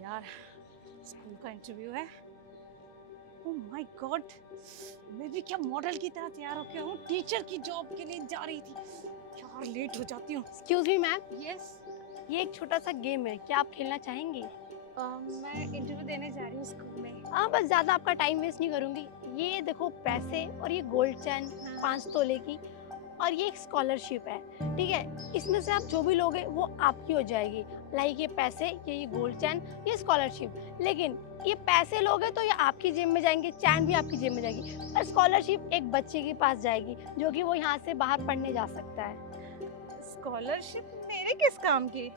यार, स्कूल का इंटरव्यू है। ओह माय गॉड, मैं भी क्या मॉडल की तरह तैयार होके हूँ, टीचर की जॉब के लिए जा रही थी। यार लेट हो जाती हूँ। एक्सक्यूज मी मैम, यस, ये एक छोटा सा गेम है, क्या आप खेलना चाहेंगी? मैं इंटरव्यू देने जा रही हूँ स्कूल में। हाँ, बस ज़्यादा आपका टाइम वेस्ट नहीं करूँगी। ये देखो पैसे और ये गोल्ड चैन 5 तोले की और ये एक स्कॉलरशिप है, ठीक है? इसमें से आप जो भी लोगे वो आपकी हो जाएगी। लाइक ये पैसे, ये गोल्ड चैन, ये स्कॉलरशिप। लेकिन ये पैसे लोगे तो ये आपकी जेब में जाएंगे, चैन भी आपकी जेब में जाएगी। और स्कॉलरशिप एक बच्चे के पास जाएगी जो कि वो यहाँ से बाहर पढ़ने जा सकता है। स्कॉलरशिप मेरे किस काम की?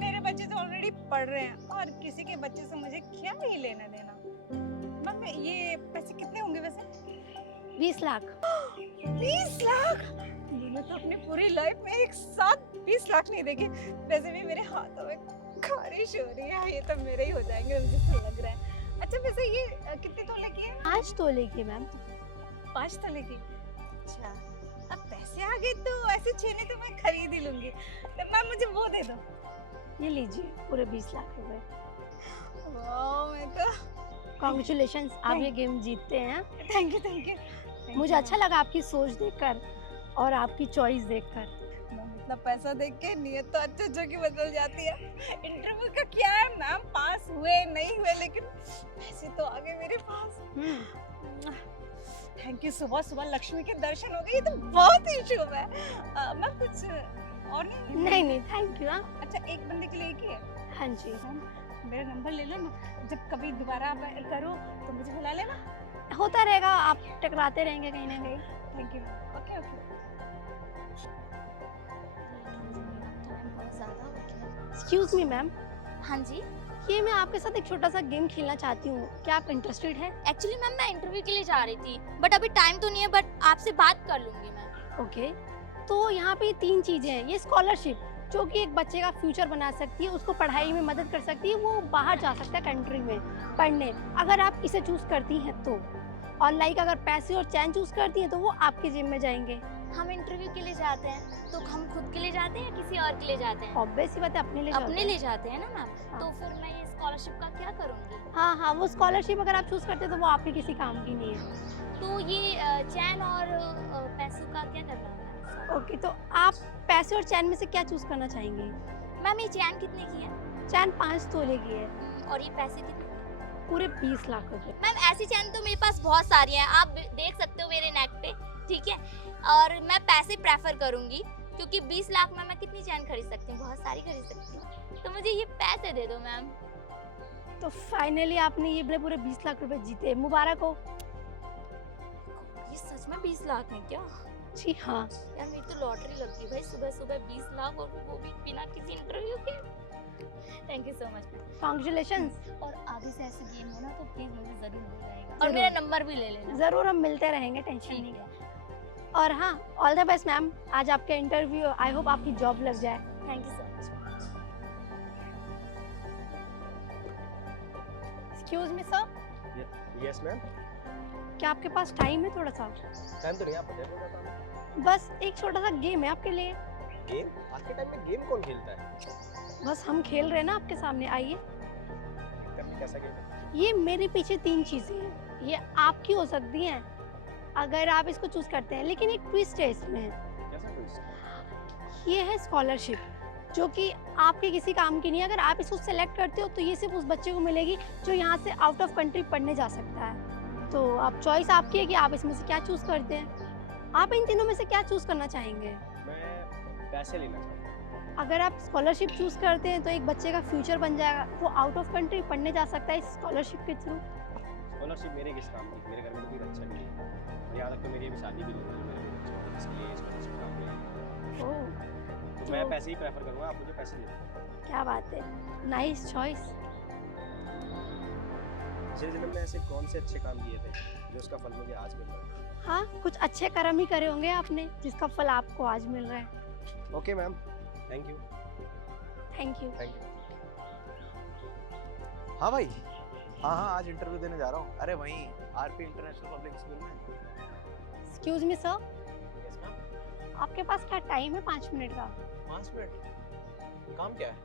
मेरे बच्चे तो ऑलरेडी पढ़ रहे हैं और किसी के बच्चे से मुझे क्या ही लेना देना। मैम ये पैसे कितने होंगे वैसे? 20 लाख। 20 लाख? मैंने तो अपनी पूरी लाइफ में एक साथ 20 लाख नहीं देखे। वैसे भी मेरे हाथों में खारिश हो रही है, ये तो मेरे ही हो जाएंगे मुझे तो लग रहा है। अच्छा वैसे ये कितने तोले की है? 5 तोले की मैम। 5 तोले की। अच्छा, अब पैसे आ गए तो ऐसे छेने तो मैं खरीद ही लूंगी। तो मैम मुझे वो दे दो। ये लीजिए पूरे 20 लाख रुपए। वाह, मैं तो कॉन्ग्रेचुलेशंस, आप ये गेम जीतते हैं। Thank you thank you. मुझे अच्छा लगा आपकी सोच देखकर और आपकी चॉइस देखकर। मैम इतना पैसा देख के नियत तो अच्छे अच्छे की बदल जाती है। इंटरव्यू का क्या है मैम, पास हुए नहीं हुए लेकिन पैसे तो आ गए मेरे पास। Thank you. सुबह सुबह लक्ष्मी के दर्शन हो गए, ये तो बहुत ही शुभ है। मैम कुछ और नहीं? नहीं थैंक यू। हाँ अच्छा, एक बंदे के लिए एक ही है? हाँ जी। मैम मेरा नंबर ले लेना, जब कभी दोबारा आप करो तो मुझे बुला लेना। होता रहेगा, आप टकराते रहेंगे कहीं ना कहीं। Thank you. Okay okay. बहुत ज़्यादा हो गया। एक्सक्यूज मी मैम, हाँ जी, ये मैं आपके साथ एक छोटा सा गेम खेलना चाहती हूँ, क्या आप इंटरेस्टेड हैं? एक्चुअली मैम मैं इंटरव्यू के लिए जा रही थी बट अभी टाइम तो नहीं है, बट आपसे बात कर लूंगी मैं। ओके, तो यहाँ पे 3 चीज़ें हैं। ये स्कॉलरशिप जो कि एक बच्चे का फ्यूचर बना सकती है, उसको पढ़ाई में मदद कर सकती है, वो बाहर जा सकता है कंट्री में पढ़ने, अगर आप इसे चूज़ करती हैं तो। और लाइक अगर पैसे और चैन चूज़ करती हैं तो वो आपकी जेब में जाएंगे। हम इंटरव्यू के लिए जाते हैं तो हम खुद के लिए जाते हैं या किसी और के लिए जाते हैं? ऑब्वियस सी बात है, अपने लिए अपने जाते हैं। लिए जाते हैं ना मैम। हाँ। तो फिर मैं ये स्कॉलरशिप का क्या करूँगी? हाँ, वो स्कॉलरशिप अगर आप चूज़ करते हैं तो वो आपके किसी काम की नहीं है। तो ये चैन और पैसों का क्या करना है? ओके, तो आप पैसे और चैन में से क्या चूज़ करना चाहेंगे? मैम ये चैन कितने की है? चैन 5 तोले की है, और ये पैसे कितने? पूरे 20 लाख रुपए। मैम ऐसी चैन तो मेरे पास बहुत सारी हैं, आप देख सकते हो मेरे नेक पे, ठीक है? और मैं पैसे प्रेफर करूंगी क्योंकि 20 लाख में मैं कितनी चैन खरीद सकती हूँ, बहुत सारी खरीद सकती हूँ। तो मुझे ये पैसे दे दो मैम। तो फाइनली आपने ये पूरे 20 लाख रुपए जीते, मुबारक हो। ये सच में 20 लाख है क्या? जी हाँ। यार मेरी तो लॉटरी लग गई भाई, सुबह सुबह 20 लाख और वो भी बिना किसी इंटरव्यू के। Thank you so much ma'am. Congratulations. और आगे से ऐसे गेम हो ना तो प्लीज मुझे जरूर मिल जाएगा और मेरा नंबर भी ले लेना। ज़रूर, हम मिलते रहेंगे, टेंशन ठीक नहीं। है, और हाँ, ऑल द बेस्ट मैम, आज आपका इंटरव्यू, आई होप आपकी जॉब लग जाए। Thank you so much. Excuse me sir, yes ma'am. क्या आपके पास टाइम है थोड़ा सा? टाइम तो नहीं, आप बताइए। बस एक छोटा सा गेम है आपके लिए। गेम? आज के टाइम में गेम कौन खेलता है? बस हम खेल रहे हैं ना आपके सामने, आइए। कैसा गेम है? ये मेरे पीछे 3 चीज़ें हैं, ये आपकी हो सकती हैं अगर आप इसको चूज़ करते हैं, लेकिन एक ट्विस्ट है इसमें। कैसा क्विज? ये है स्कॉलरशिप जो कि आपके किसी काम की नहीं है। अगर आप इसको सेलेक्ट करते हो तो ये सिर्फ उस बच्चे को मिलेगी जो यहाँ से आउट ऑफ कंट्री पढ़ने जा सकता है। तो अब चॉइस आपकी है कि आप इसमें से क्या चूज़ करते हैं। आप इन तीनों में से क्या चूज़ करना चाहेंगे? मैं पैसे लेना चाहूँगा। अगर आप स्कॉलरशिप चूज़ करते हैं तो एक बच्चे का फ्यूचर बन जाएगा, वो आउट ऑफ कंट्री पढ़ने जा सकता है इस स्कॉलरशिप के थ्रू। स्कॉलरशिप मेरे किस काम की? मेरे घर में तो कोई बच्चा नहीं है, यहाँ तक तो मेरी अभी शादी भी नहीं हुई, मेरे बच्चे को इसलिए स्कॉलरशिप काम नहीं है। ओह, तो मैं पैसे ही प्रेफर करूँगा, आप मुझे पैसे दे दो। क्या बात है, नाइस चॉइस। पिछले जन्म में ऐसे कौन से अच्छे काम किए थे जो उसका फल मुझे आज मिल रहा है? हाँ, कुछ अच्छे कर्म ही करे होंगे आपने जिसका फल आपको आज मिल रहा है। Okay ma'am, thank you. Thank you. Thank you. हाँ भाई, हाँ आज इंटरव्यू देने जा रहा हूँ। अरे वहीं आरपी इंटरनेशनल पब्लिक स्कूल में। Excuse me sir, yes ma'am. आपके पास क्या टाइम है 5 मिनट का? 5 मिनट? काम क्या है?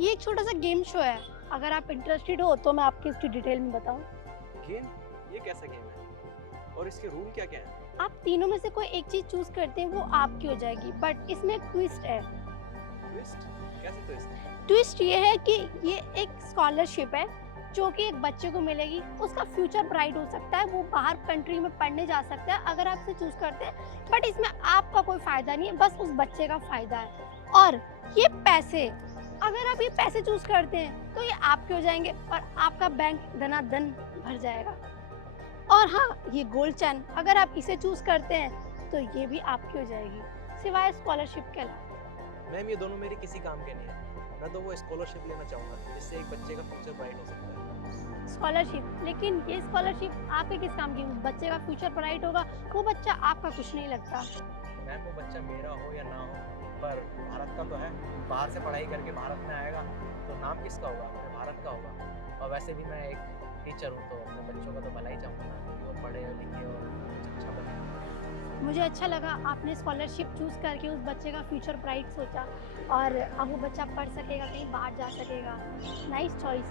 ये एक छोटा सा गेम शो है, अगर आप इंटरेस्टेड हो तो मैं आपको इसकी डिटेल में बताऊं। गेम? ये कैसा गेम है और इसके रूल क्या क्या हैं? आप तीनों में से कोई एक चीज चूज करते हैं, वो आपकी हो जाएगी, बट इसमें एक ट्विस्ट है। ट्विस्ट? कैसे ट्विस्ट? ट्विस्ट ये है कि ये एक स्कॉलरशिप है जो कि एक बच्चे को मिलेगी, उसका फ्यूचर ब्राइट हो सकता है, वो बाहर कंट्री में पढ़ने जा सकता है अगर आप इसे चूज करते हैं, बट इसमें आपका कोई फायदा नहीं है, बस उस बच्चे का फायदा है। और ये पैसे, अगर आप ये पैसे चूज करते हैं तो ये आपके हो जाएंगे और आपका बैंक धनाधन भर जाएगा। और हाँ, ये गोल्ड चैन, अगर आप इसे चूज करते हैं तो ये भी आपकी हो जाएगी, सिवाय स्कॉलरशिप के अलावा। मैम ये दोनों मेरे किसी काम के नहीं है। मैं तो वो स्कॉलरशिप लेना चाहूँगा जिससे एक बच्चे का फ्यूचर ब्राइट हो सकता है। स्कॉलरशिप, लेकिन ये स्कॉलरशिप आपके किस काम की? उस बच्चे का फ्यूचर ब्राइट होगा, वो बच्चा आपका कुछ नहीं लगता। मैम वो बच्चा मेरा हो या ना हो, पर भारत का तो है। बाहर से पढ़ाई करके भारत में आएगा तो नाम किसका होगा? अपने भारत का होगा। और वैसे भी मैं एक टीचर हूँ तो अपने बच्चों का तो भला ही चाहूँगा ना कि वो पढ़े लिखे और कुछ अच्छा बने। मुझे अच्छा लगा आपने स्कॉलरशिप चूज करके उस बच्चे का फ्यूचर ब्राइट सोचा, और अब वो बच्चा पढ़ सकेगा, कहीं बाहर जा सकेगा। नाइस चॉइस,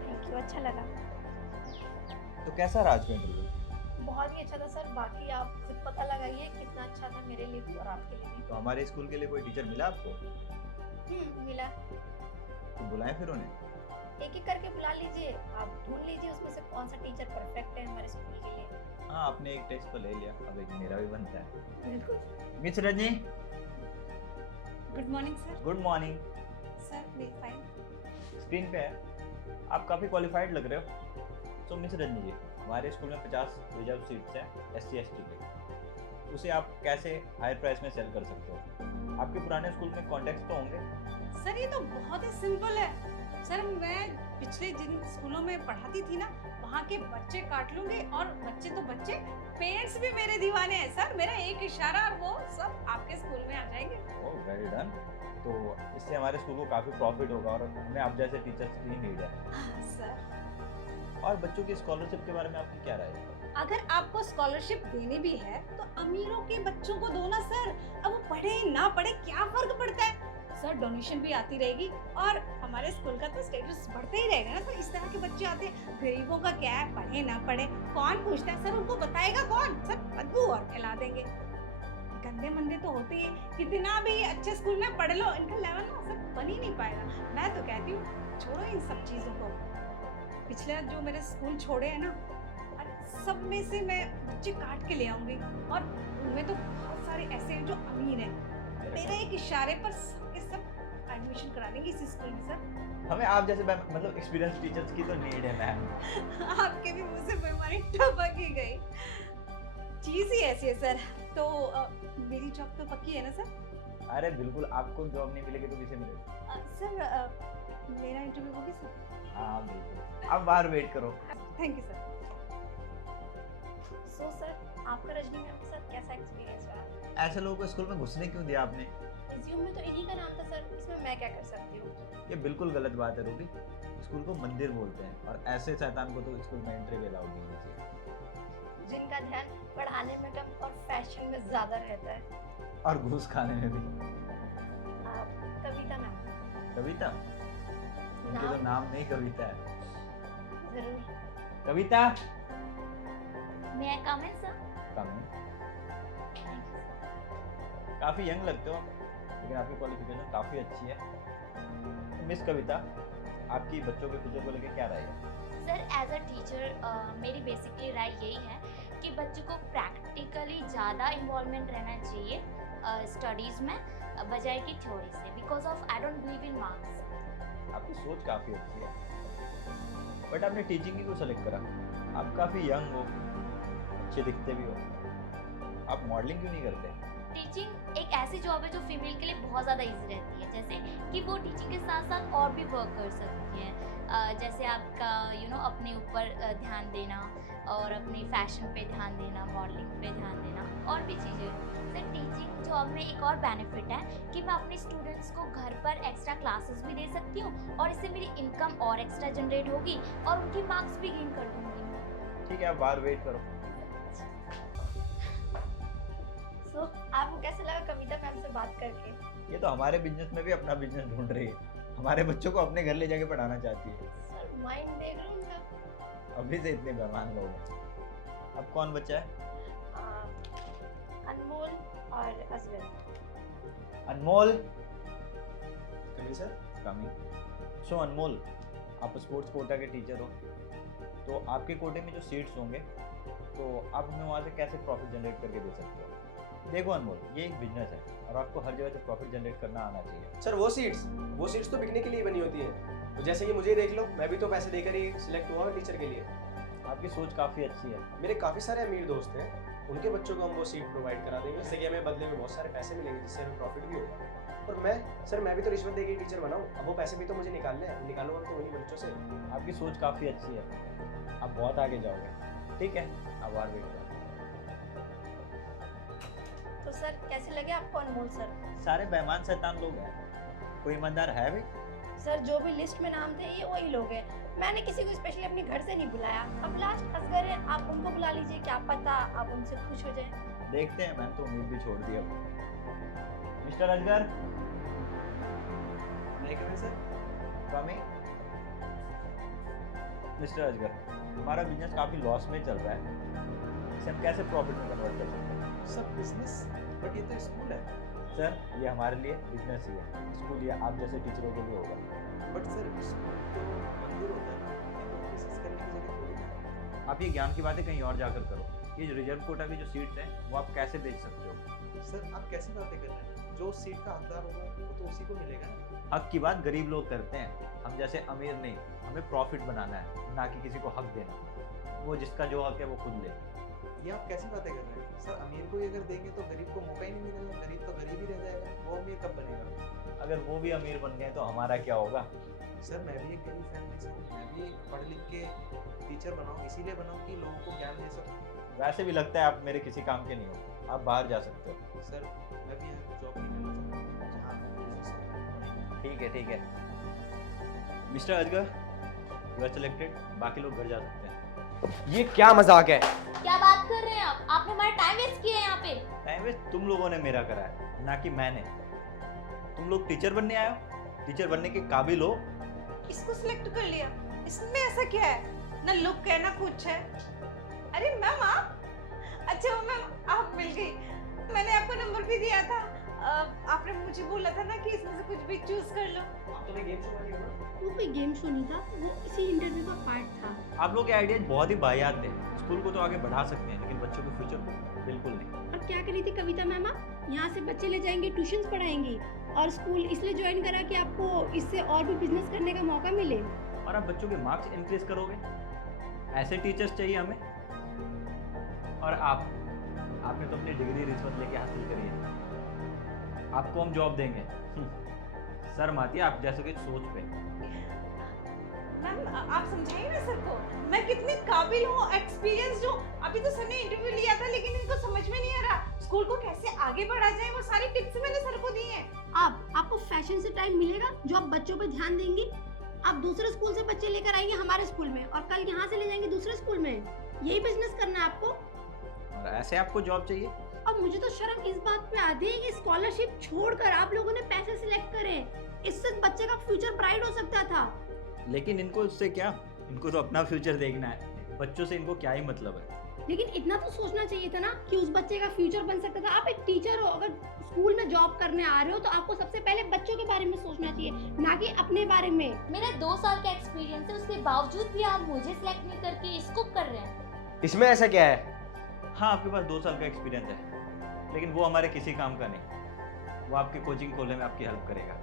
थैंक यू, अच्छा लगा। तो कैसा रहा आज का इंटरव्यू? बहुत ही अच्छा था सर, बाकी आप खुद पता लगाइए कितना अच्छा था मेरे लिए भी और आपके लिए तो हमारे स्कूल के लिए कोई टीचर मिला आपको? भी। मिला। तो बुलाएं फिर उन्हें। एक एक करके बुला लीजिए, आप ढूंढ लीजिए उसमें से कौन सा टीचर परफेक्ट है हमारे स्कूल के लिए। हाँ, आपने एक टेस्ट तो ले लिया, अब एक मेरा भी बनता है। बिल्कुल। Miss Rajni, good morning sir. Good morning. Sir we fine. Screen पे है, आप काफ़ी क्वालिफाइड लग रहे हो। तो मिस रजनी जी, हमारे स्कूल में 50 रिजर्व सीट्स हैं SC/ST के, उसे आप कैसे हायर प्राइस में सेल कर सकते हो? आपके पुराने स्कूल में कॉन्टेक्ट तो होंगे। सर ये तो बहुत ही सिंपल है सर, मैं पिछले जिन स्कूलों में पढ़ाती थी ना, वहाँ के बच्चे काट लूंगी, और बच्चे तो बच्चे, पेरेंट्स भी मेरे दीवाने हैं सर। मेरा एक इशारा और वो सब आपके स्कूल में आ जाएंगे। Oh very done. तो इससे हमारे स्कूल को काफ़ी प्रॉफिट होगा और हमें आप जैसे टीचर्स की नीड है। सर और बच्चों की स्कॉलरशिप के बारे में आपकी क्या राय है? अगर आपको स्कॉलरशिप देनी भी है तो अमीरों के बच्चों को दो ना सर। अब वो पढ़े ना पढ़े क्या फर्क पड़ता है सर, डोनेशन भी आती रहेगी और हमारे स्कूल का तो स्टेटस बढ़ते ही रहेगा ना सर। इस तरह के बच्चे आते हैं, गरीबों का क्या है, पढ़े ना पढ़े कौन पूछता है सर, उनको बताएगा कौन सर, बदबू और फैला देंगे। गंदे मंदे तो होते ही, कितना भी अच्छे स्कूल में पढ़ लो, इनका लेवल ना सर बन ही नहीं पाएगा। मैं तो कहती हूँ छोड़ो इन सब चीजों को। पिछले जो मेरे स्कूल छोड़े हैं ना, सब में से मैं बच्चे काट के ले आऊंगी, और उनमें तो बहुत सारे ऐसे हैं जो अमीर हैं। मेरे एक इशारे पर सबके सब एडमिशन करा देंगे इसी स्कूल में सर। हमें आप जैसे मतलब एक्सपीरियंस टीचर्स की तो नीड है मैम। आपके भी मुंह से बेईमानी टपक ही गई, चीज ही ऐसी है सर। तो मेरी जॉब तो पक्की है ना सर? अरे बिल्कुल, आपको जॉब नहीं मिलेगी तो किसे मिलेगी? सर मेरा इंटरव्यू होगी सर? हाँ बिल्कुल, आप बाहर वेट करो। Thank you sir. So sir, आपका रजनी मैम के साथ कैसा एक्सपीरियंस रहा? ऐसे लोगों को स्कूल में घुसने क्यों दिया आपने? रिज्यूम में तो इन्हीं का नाम था सर, इसमें मैं क्या कर सकती हूँ? ये बिल्कुल गलत बात है रूबी। स्कूल को मंदिर बोलते हैं और ऐसे शैतान को तो स्कूल में एंट्री भी अलाउड नहीं होती। जिनका ध्यान पढ़ाने में कम और फैशन में ज्यादा रहता है। और घूस खाने में भी। कविता मैम। कविता? उनके तो नाम नहीं कविता है। जरूर। कविता May I come in, sir? काफी यंग लगते हो, लेकिन आपकी क्वालिफिकेशन काफी अच्छी है। तो मिस कविता, आपकी बच्चों के फ्यूचर को लेकर क्या राय है? सर एज अ टीचर मेरी बेसिकली राय यही है कि बच्चों को प्रैक्टिकली ज़्यादा इन्वॉल्वमेंट रहना चाहिए स्टडीज़ में बजाय कि थ्योरी से, because of I don't believe in marks. आपकी सोच काफी अच्छी है, बट आपने टीचिंग ही क्यों सेलेक्ट करा? आप काफी यंग हो, अच्छे दिखते भी हो, आप मॉडलिंग क्यों नहीं करते? टीचिंग एक ऐसी जॉब है जो फीमेल के लिए बहुत ज़्यादा इजी रहती है, जैसे कि वो टीचिंग के साथ साथ और भी वर्क कर सकती हैं, जैसे आपका अपने ऊपर ध्यान देना और अपनी फैशन पे ध्यान देना, मॉडलिंग पे ध्यान देना और भी चीज़ें। सर टीचिंग जॉब में एक और बेनिफिट है कि मैं अपने स्टूडेंट्स को घर पर एक्स्ट्रा क्लासेस भी दे सकती हूँ और इससे मेरी इनकम और एक्स्ट्रा जनरेट होगी और उनकी मार्क्स भी गेन कर दूँगी। ठीक है, आप बाहर वेट करो। सो आपको कैसा लगा कविता मैम से बात करके? ये तो हमारे बिजनेस में भी अपना बिजनेस ढूंढ रही है, हमारे बच्चों को अपने घर ले जाके पढ़ाना चाहती है। सर माइंड देख रहे हो उनका। अभी से इतने बेईमान लोग हैं। अब कौन बच्चा है? अनमोल और असगर। अनमोल कमिंग सर। कमिंग। सो अनमोल, आप स्पोर्ट्स कोटा के टीचर हो, तो आपके कोटे में जो सीट्स होंगे तो आप हमें वहाँ से कैसे प्रॉफिट जनरेट करके दे सकते हो? देखो अनमोल, ये एक बिजनेस है और आपको हर जगह से प्रॉफिट जनरेट करना आना चाहिए। सर वो सीट्स तो बिकने के लिए बनी होती है। तो जैसे कि मुझे ही देख लो, मैं भी तो पैसे देकर ही सिलेक्ट हुआ हूँ टीचर के लिए। आपकी सोच काफ़ी अच्छी है। मेरे काफ़ी सारे अमीर दोस्त हैं, उनके बच्चों को हम वो सीट प्रोवाइड करा देंगे, जिससे कि हमें बदले में बहुत सारे पैसे मिलेंगे, जिससे हमें प्रॉफिट भी होगा। और मैं भी तो रिश्वत देके टीचर बनाऊँ, अब वो पैसे भी तो मुझे निकालने हैं, निकालूंगा तो उन्हीं बच्चों से। आपकी सोच काफ़ी अच्छी है, आप बहुत आगे जाओगे। ठीक है, अब और वेट करो। तो सर कैसे लगे आपको अनमोल सर? सारे बेईमान शैतान लोग हैं, कोई ईमानदार है भी? सर जो भी लिस्ट में नाम थे ये वही लोग हैं। मैंने किसी को स्पेशली अपने घर से नहीं बुलाया। अब लास्ट असगर है, आप उनको बुला लीजिए, क्या पता आप उनसे खुश हो जाए। देखते हैं, मैंने तो उम्मीद भी छोड़ दी अब। मिस्टर अजगर, नहीं करें सर। कमिंग। मिस्टर अजगर, हमारा बिजनेस काफ़ी लॉस में चल रहा है, इसे हम कैसे प्रॉफिट में कन्वर्ट कर सकते हैं? सब बिजनेस, बट ये तो स्कूल है। सर, ये हमारे लिए बिजनेस ही है, स्कूल या आप जैसे टीचरों के लिए होगा। बट सर स्कूल तो मंजूर होता है ना, ये तो बिजनेस करने की जगह थोड़ी है। आप ये ज्ञान की बातें कहीं और जाकर करो। ये जो रिजर्व कोटा की जो सीट्स हैं वो आप कैसे बेच सकते हो? सर आप कैसी बातें कर रहे हैं? जो उस सीट का हकदार होगा वो तो उसी को मिलेगा ना। हक की बात गरीब लोग करते हैं, हम जैसे अमीर नहीं। हमें प्रॉफिट बनाना है, ना कि किसी को हक देना। वो जिसका जो हक है वो खुद ले। ये आप कैसी बातें कर रहे हैं? सर अमीर को ही अगर देंगे तो गरीब को मौका ही नहीं मिलेगा, गरीब तो गरीब ही रह जाएगा, वो अमीर कब बनेगा? अगर वो भी अमीर बन गए तो हमारा क्या होगा? सर मैं भी एक गरीब फैमिली से हूँ, मैं भी एक पढ़ लिख के टीचर बनाऊँ, इसीलिए बनाऊँ कि लोगों को ज्ञान दे सकूँ। वैसे भी लगता है आप मेरे किसी काम के नहीं हो, आप बाहर जा सकते हो। सर मैं भी यहाँ जॉब नहीं करना चाहता, जहाँ आप ठीक है, ठीक है। मिस्टर अजगर, यू आर सिलेक्टेड, बाकी लोग घर जा सकते हैं। ये क्या मजाक है? क्या बात कर रहे हैं आप? आपने हमारा टाइम वेस्ट किया है यहाँ पे। टाइम वेस्ट तुम लोगों ने मेरा करा है, ना कि मैंने। तुम लोग टीचर बनने आए हो, टीचर बनने के काबिल हो। इसको सिलेक्ट कर लिया, इसमें ऐसा क्या है? ना लुक है ना कुछ है। अरे मैम आप, अच्छा मैम आप मिल गई। मैंने आपको नंबर भी दिया था, आपने मुझे बोला था ना कि इसमें से कुछ भी चूज कर लो। आप तो गेम शो वाली हो ना? वो कोई गेम शो नहीं था, वो इसी इंटरव्यू का पार्ट था। आप लोग के आइडियाज बहुत ही बायात थे। स्कूल को तो आगे बढ़ा सकते हैं, लेकिन बच्चों के फ्यूचर को बिल्कुल नहीं। अब क्या करी थी कविता मैम? आप यहाँ से बच्चे ले जाएंगे, ट्यूशंस पढ़ाएंगी और स्कूल इसलिए ज्वाइन करा कि आपको इससे और भी बिजनेस करने का मौका मिले। और आप बच्चों के मार्क्स इंक्रीज करोगे, ऐसे टीचर्स चाहिए हमें। और आपने तो अपनी डिग्री रिश्वत लेके हासिल करी है, आपको हम जॉब देंगे। शर्म आती है आप जैसे की सोच पे। मैम आप समझाइए ना सर को, मैं कितनी काबिल हूँ, एक्सपीरियंस्ड हूँ। अभी तो सर ने इंटरव्यू लिया था, लेकिन इनको समझ में नहीं आ रहा स्कूल को कैसे आगे बढ़ा जाए। वो सारी टिप्स मैंने सर को दी हैं। आपको फैशन से टाइम मिलेगा जो आप बच्चों पे ध्यान देंगी। आप दूसरे स्कूल से बच्चे लेकर आएंगे हमारे स्कूल में और कल यहाँ से ले जाएंगे दूसरे स्कूल में। यही बिजनेस करना है आपको। और ऐसे आपको जॉब चाहिए? अब मुझे तो शर्म इस बात पे आती है कि स्कॉलरशिप छोड़कर आप लोगों ने पैसे सिलेक्ट करे, इससे बच्चे का फ्यूचर ब्राइट हो सकता था। लेकिन इनको उससे क्या, इनको तो अपना फ्यूचर देखना है, बच्चों से इनको क्या ही मतलब है। लेकिन इतना तो सोचना चाहिए था ना कि उस बच्चे का फ्यूचर बन सकता था। आप एक टीचर हो, अगर स्कूल में जॉब करने आ रहे हो तो आपको सबसे पहले बच्चों के बारे में सोचना चाहिए, ना कि अपने बारे में। मेरा 2 साल का एक्सपीरियंस है, उसके बावजूद भी आप मुझे सिलेक्ट नहीं करके इसको कर रहे हैं। इसमें ऐसा क्या है? हाँ, आपके पास 2 साल का एक्सपीरियंस है, लेकिन वो हमारे किसी काम का नहीं। वो आपके कोचिंग खोलने में आपकी हेल्प करेगा,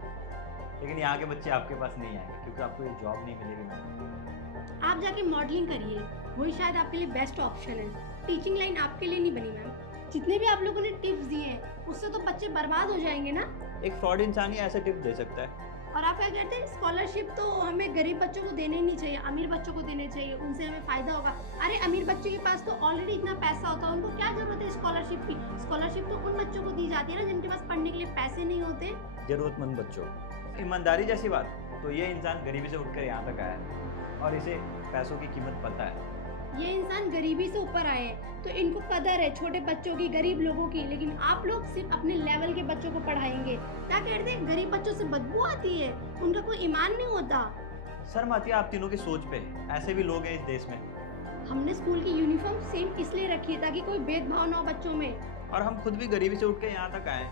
लेकिन यहाँ के बच्चे आपके पास नहीं आएंगे क्योंकि आपको ये जॉब नहीं मिलेगी। मैम आप जाके मॉडलिंग करिए, वही शायद आपके लिए बेस्ट ऑप्शन है। टीचिंग लाइन आपके लिए नहीं बनी मैम। जितने भी आप लोगों ने टिप्स दिए हैं उससे तो बच्चे बर्बाद हो जाएंगे ना। एक फ्रॉड इंसान ही ऐसे टिप दे सकता है। और आप क्या कहते हैं, स्कॉलरशिप तो हमें गरीब बच्चों को देने ही नहीं चाहिए, अमीर बच्चों को देने चाहिए, उनसे हमें फायदा होगा। अरे अमीर बच्चे के पास तो ऑलरेडी इतना पैसा होता है, उनको क्या जरूरत है स्कॉलरशिप की? स्कॉलरशिप तो उन बच्चों को दी जाती है ना जिनके पास पढ़ने के लिए पैसे नहीं होते। जरूरतमंद बच्चों, ईमानदारी जैसी बात। तो ये इंसान गरीबी से उठकर यहाँ तक आया है और इसे पैसों की कीमत पता है। ये इंसान गरीबी से ऊपर आए हैं, तो इनको कदर है छोटे बच्चों की, गरीब लोगों की। लेकिन आप लोग सिर्फ अपने लेवल के बच्चों को पढ़ाएंगे। क्या कहते हैं, गरीब बच्चों से बदबू आती है, उनका कोई ईमान नहीं होता। शर्म आती है आप तीनों की सोच पे। ऐसे भी लोग हैं इस देश में, हमने स्कूल की यूनिफॉर्म सेम इसलिए रखी है ताकि कोई भेदभाव ना हो बच्चों में। और हम खुद भी गरीबी से उठ के यहाँ तक आए हैं।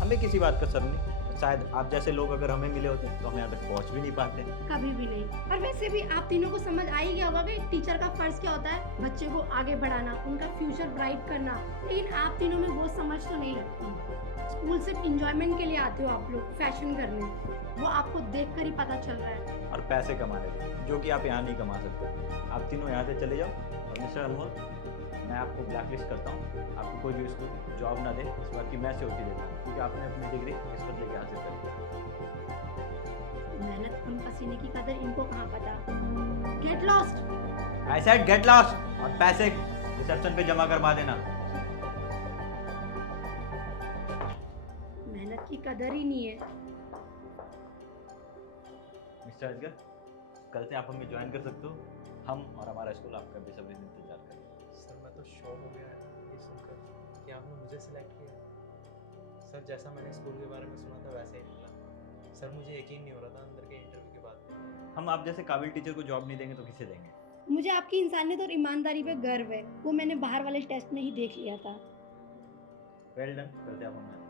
हमें किसी बात का शर्म नहीं। शायद आप जैसे लोग अगर हमें मिले होते तो हम यहाँ तक पहुँच भी नहीं पाते। कभी भी नहीं। और वैसे भी आप तीनों को समझ आ ही गया होगा कि टीचर का फर्ज क्या होता है, बच्चे को आगे बढ़ाना, उनका फ्यूचर ब्राइट करना। लेकिन आप तीनों में वो समझ तो नहीं लगती। स्कूल सिर्फ इंजॉयमेंट के लिए आते हो आप लोग, फैशन करने, वो आपको देखकर ही पता चल रहा है। और पैसे कमाने के, जो कि आप यहाँ नहीं कमा सकते। आप तीनों यहाँ से चले जाओ। और मिस्टर अनमोल, मैं आपको ब्लैकलिस्ट करता हूँ। आपको कोई भी स्कूल जॉब ना दे, इस बात की मैं सिक्योरिटी देता हूँ, क्योंकि आपने अपनी डिग्री इस बदले के हासिल कर ली। मेहनत खून पसीने की कदर इनको कहाँ पता। Get lost. I said get lost. और पैसे रिसेप्शन पे जमा करवा देना। मेहनत की कदर ही नहीं है। मिस्टर अजगर, कल से आप हमें ज्वाइन कर सकते हो। हम और हमारा स्कूल आपका बेसब्री से इंतजार करेंगे। सर मैं तो शॉक हो गया ये सुनकर कि आपने मुझे सिलेक्ट किया। सर जैसा मैंने स्कूल के बारे में सुना था वैसे ही निकला। सर मुझे यकीन नहीं हो रहा था अंदर के इंटरव्यू के बाद। हम आप जैसे काबिल टीचर को जॉब नहीं देंगे तो किसे देंगे? मुझे आपकी इंसानियत और ईमानदारी पे गर्व है, वो मैंने बाहर वाले टेस्ट में ही देख लिया था। वेल डन, करते हैं आप हमें